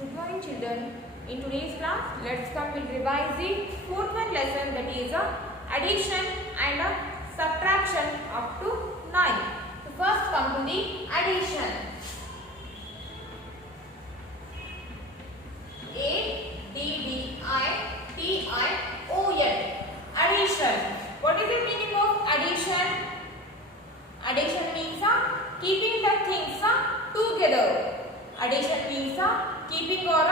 Good morning children. In today's class, let's come and revise the fourth one lesson, that is addition and subtraction up to 9. So first come to the addition. A-D-D-I-T-I-O-N. Addition. What is the meaning of addition? Addition means keeping the things together. Addition means keeping or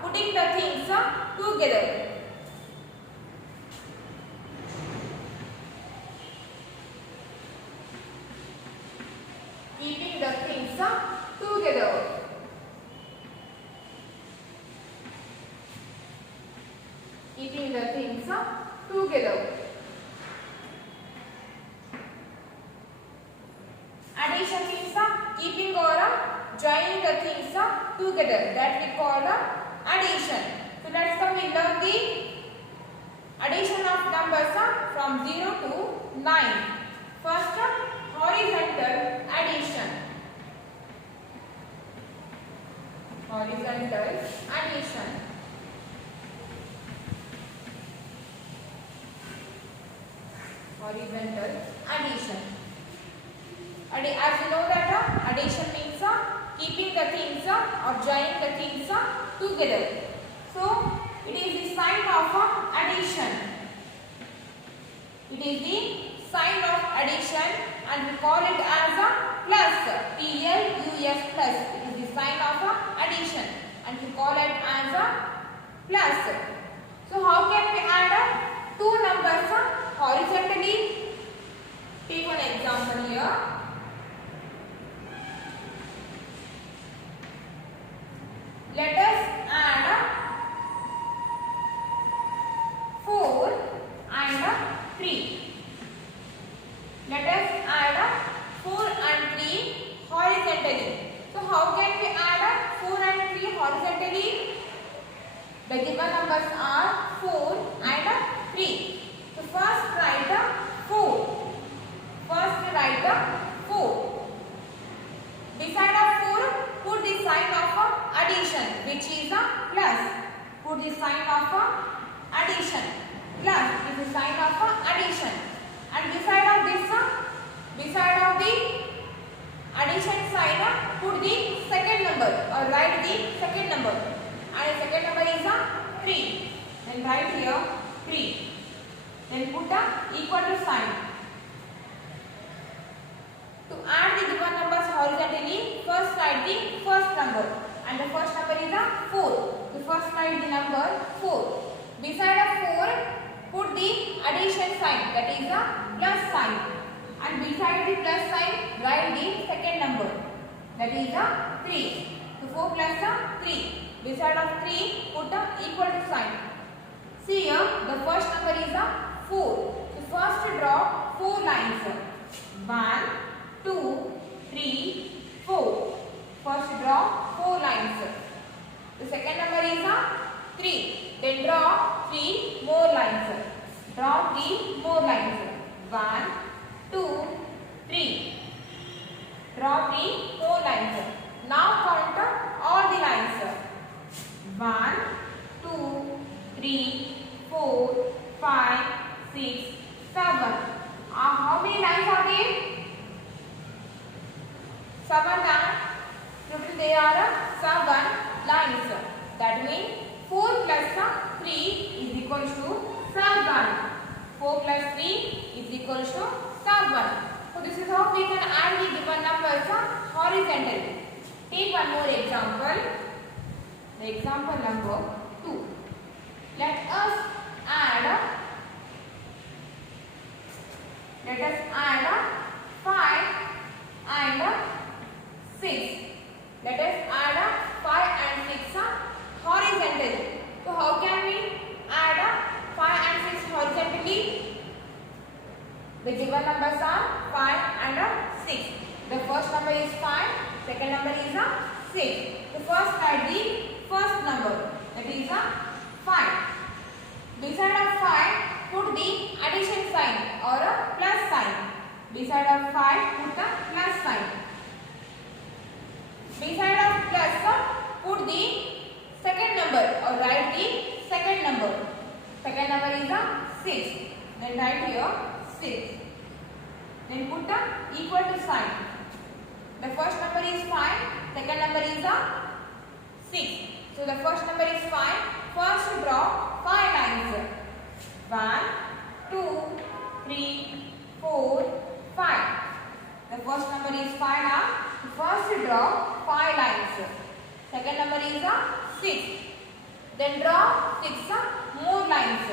putting the things together. Keeping the things together. Keeping the things together. Addition means keeping or joining the things together. That we call addition. So let's come we learn the addition of numbers from 0 to 9. First, horizontal addition. Horizontal addition. Horizontal addition. As you know that addition means keeping the things or joining the things together. So it is the sign of addition. It is the sign of addition and we call it as a plus. P-L-U-S plus. It is the sign of addition and we call it as a plus. So how can we add two numbers horizontally? Take one example here. Let us add 4 and 3. Let us add 4 and 3 horizontally. So how can we add 4 and 3 horizontally? The given numbers are 4 and 3. So first write 4. First write 4. Beside of 4, put the sign of addition, which is a plus. Put the sign of addition. Plus is the sign of addition. And beside of this, beside of the addition sign, put the second number or write the second number. And the second number is 3. Then write here 3. Then put a equal to sign. To add the given numbers horizontally, first write the first number. And the first number is 4. So first write the number 4. Beside of 4, put the addition sign, that is a plus sign. And beside the plus sign, write the second number, that is a 3. So 4 plus 3. Beside of 3, put a equal to sign. See here, the first number is 4. So first draw 4 lines. 1, 2, 3, 4. First draw 4 lines. The second number is 3. Then draw 3 more lines. Draw 3 more lines. 1, 2, 3. Draw 3 more lines. Now count all the lines. 1, 2, 3, 4, 5, 6, 7. How many lines are there? 7 lines. Total there are 7 lines. That means 4 plus 3 is equal to 7. 4 plus 3 is equal to 7. So this is how we can add the given numbers horizontally. Take one more example. The example number 2. Let us add 5 and 6. Let us add 5 and 6 horizontally. So how can we add 5 and 6 horizontally? The given numbers are 5 and 6. The first number is 5, second number is 6. So first write the first number, that is 5. Beside of 5, put the addition sign or a plus sign. Beside of 5, put a plus sign. Beside of plus, put the or write the second number. Second number is a 6. Then write here 6. Then put the equal to sign. The first number is 5. Second number is a 6. So the first number is 5. First draw 5 lines. 1, 2, 3, 4, 5. The first number is 5 now. First draw 5 lines. Second number is a 6. Then draw 6 more lines.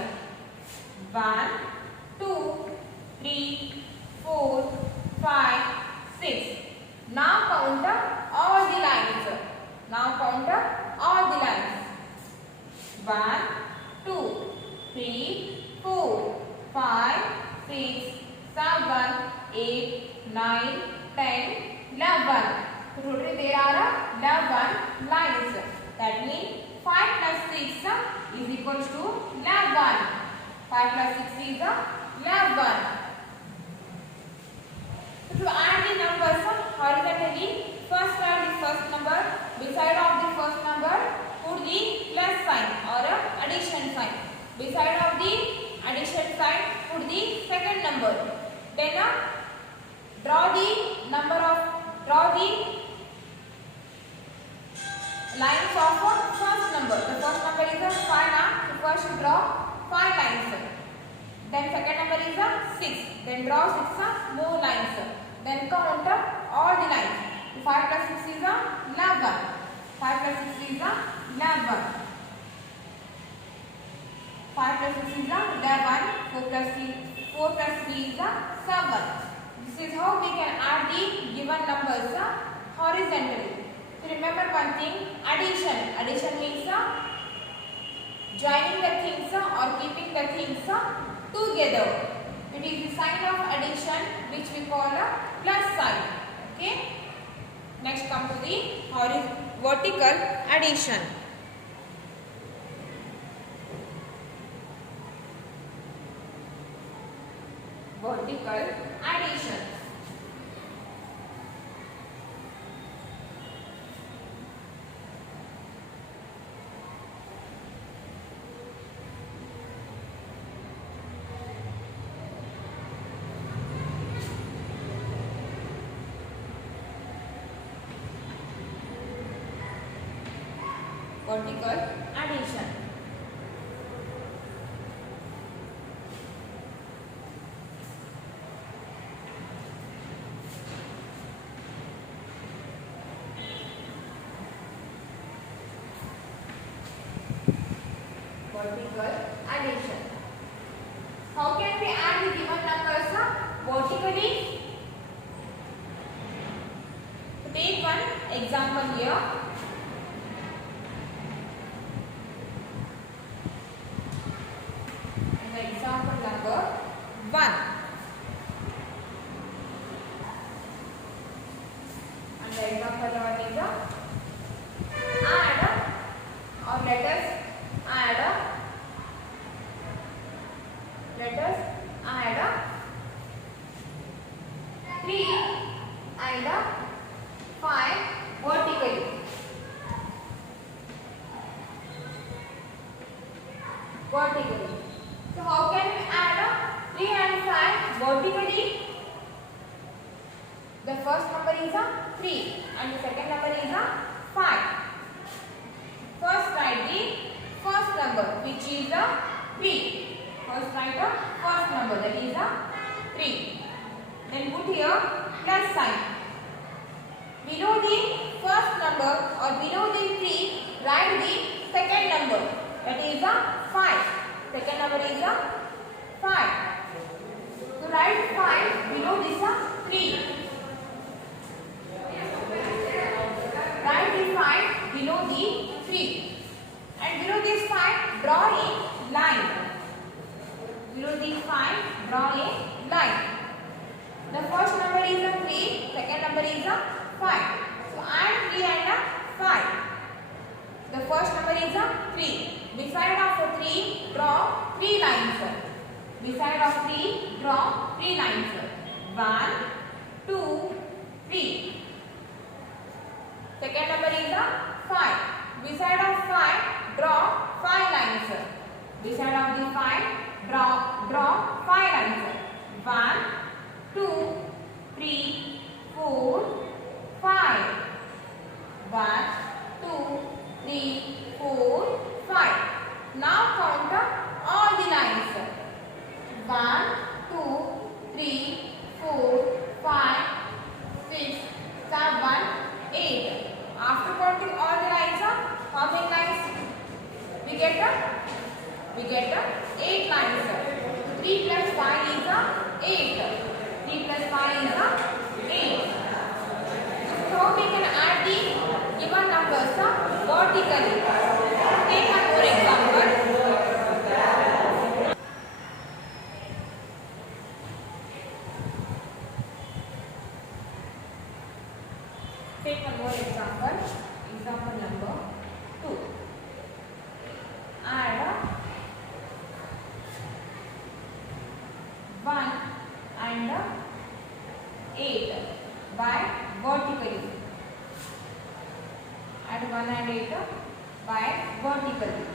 1, 2, 3, 4, 5, 6. Now count all the lines. Now count all the lines. 1, 2, 3, 4, 5, 6, 7, 8, 9, 10, 11. So totally there are 11 lines. That means 5 plus 6 is equals to 11. 5 plus 6 is 11. So to add the numbers horizontally, first write the first number. Beside of the first number, put the plus sign or addition sign. Beside of the addition sign, put the second number. Then draw the lines of first number. The first number is a 5. So first draw 5 lines. Then second number is a 6. Then draw 6 more lines. Then count all the lines. 5 plus 6 is 11. 5 plus 6 is 11. 5 plus 6 is 11. 4 plus 3 is 7. This is how we can add the given numbers horizontally. So remember one thing, addition. Addition means joining the things or keeping the things together. It is the sign of addition which we call a plus sign. Okay. Next come to the vertical addition. Vertical addition. Vertical addition. Vertical addition. How can we add the given numbers vertically? So take one example here. Example number 1. And the example number is add, or let us add 3 and 5 vertically. So how can we add 3 and 5 vertically? The first number is 3 and the second number is 5. First write the first number which is 3. First write the first number, that is 3. Then put here plus sign. Below the first number or below the 3, write the second number, that is 5. Second number is 5. So write 5 below this 3. Write the 5 below the 3. And below this 5, draw a line. Below the 5, draw a line. The first number is 3, second number is 5. So add 3 and 5. The first number is 3. Beside of 3, draw 3 lines. Beside of 3, draw 3 lines. 1, 2, 3. Second number is 5. Beside of 5, draw 5 lines. Beside of the 5, draw 5 lines. 1, 2, 3, 4, 5. 1, 2, 3, 4, 5. Now count all the lines. 1, 2, 3, 4, 5, 6, 7, 8. After counting all the lines, how many lines we get? We get 8 lines. 3 plus 5 is 8. 3 plus 5 is 8. So we can add the given numbers vertically. Take one more example. Take one more example. Example number 2. Add 1 and 8 by vertically. Add 1 and 8 by vertically.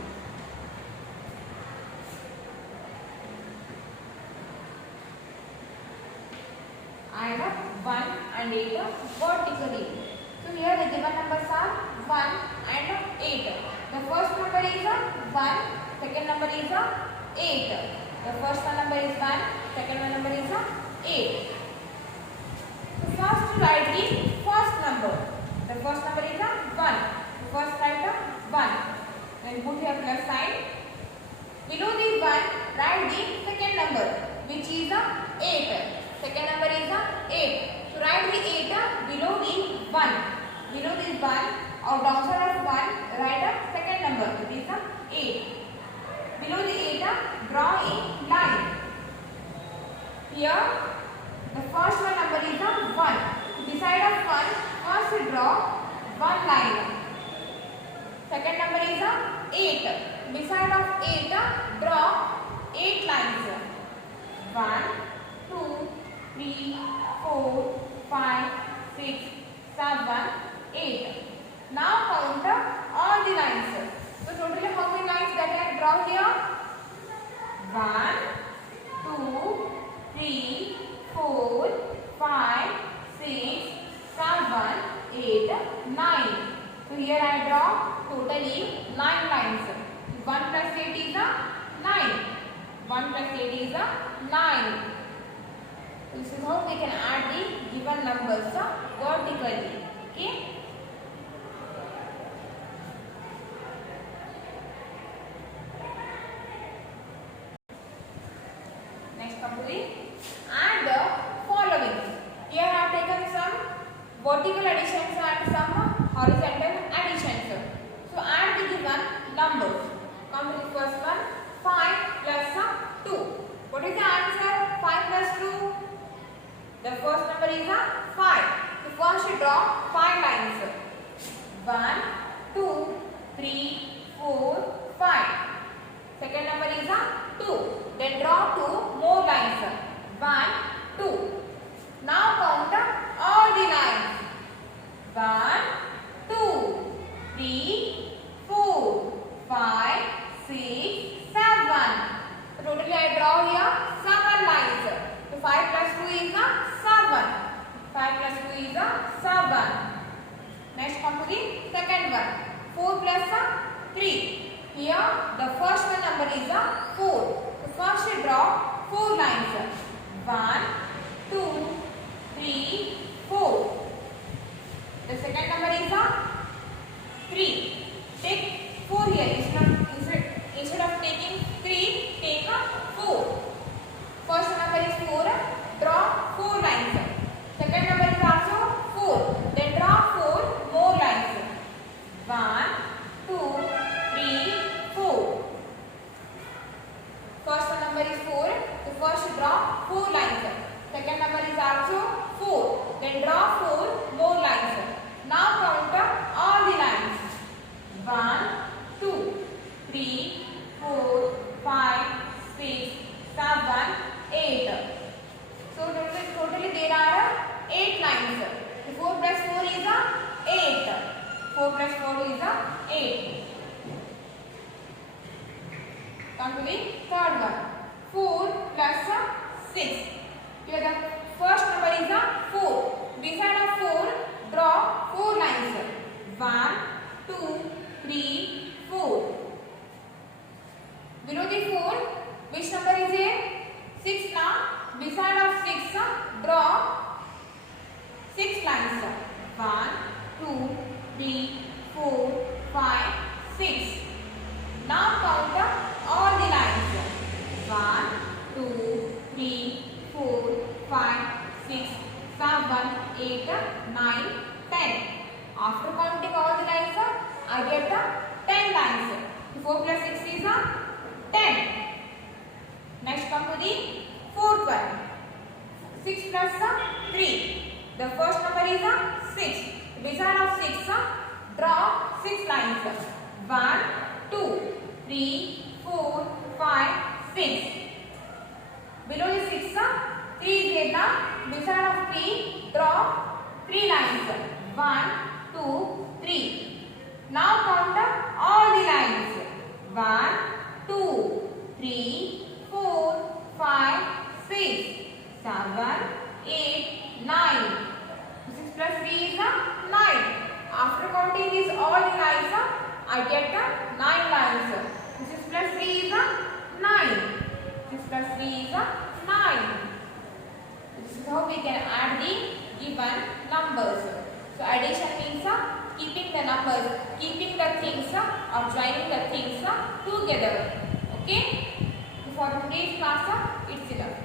Add 1 and 8 vertically. So here the given numbers are 1 and 8. The first number is 1, second number is 8. The first one number is 1, second one number is 8. So first write the first number. The first number is 1. First write 1. Then put here plus sign. Below the 1 write the second number which is 8. Second number is 8. So write the 8 below the 1. Below this 1 or downside of 1 write a second number. It is 8. Below the 8 draw a line. Here the first one number is 1. Beside of 1 first draw 1 line. Second number is 8. Beside of 8 draw 8 lines. 1, 2, 3, 4, 5, 6, 7, 8. Now count all the lines. So totally how many lines that I draw here? 1, 2, 3, 4, 5, 6, 7, 8, 9. So here I draw totally 9 lines. 1 plus 8 is 9. 1 plus 8 is 9. This is how we can add the given numbers vertically. Okay. Next complete. Add the following. Here I have taken some vertical additions and some horizontal additions. So add the given numbers. Come to the first one. 5 plus 2. What is the answer? 5 plus 2. The first number is 5. So first you draw 5 lines. 1, 2, 3, 4, 5. Second number is 2. Then draw 2 more lines. 1, 2. Now count all the lines. 1, 2, 3, 4, 5, 6, 7. So totally I draw here 7 lines. So 5 plus 2 is 7. 5 plus 2 is 7. Next come to the second one. 4 plus 3. Here the first one number is 4. So first you draw 4 lines. 1, 2, 3, 4. The second number is 3. Take 4 here. Instead of taking 3, take 4. First number is 4. Draw 4 lines. Second number is also 4. Then draw 4 more lines. 1, 2, 3, 4. First number is 4. So first draw 4 lines. Second number is also 4. Then draw 4 more lines. Now count all the lines. 1, 2, 3, 4, 5, 6, 7, 8. So totally there are 8 lines. 4 plus 4 is 8. 4 plus 4 is 8. Come to the third one. 4 plus 6. Here the first number is 4. Beside of 4, draw 4 lines. 1, 2, 3, 4. Below the 4, which number is here? 6 now. Beside of 6, draw 6 lines. 1, 2, 3, 4, 5, 6. Now count all the lines. 1, 2, 3, 4, 5, 6, 7, 8, 9, 10. After counting all the lines, I get 10 lines. 4 plus 6 is 10. Next come to the fourth one. 6 plus 3. The first number is 6. Beside of 6, draw 6 lines. 1, 2, 3, 4, 5, 6. Below the 6, 3 is there. Beside of 3, draw 3 lines. 1, 2, 3. Now count all the lines. 1, 2, 3, 4, 5, 6, 7, 8, 9. 6 plus 3 is 9. After counting these all the lines, I get 9 lines. 6 plus 3 is 9. 6 plus 3 is 9. This is how we can add the given numbers. So addition means keeping the numbers, keeping the things or joining the things together. Okay? So for today's class, it's enough.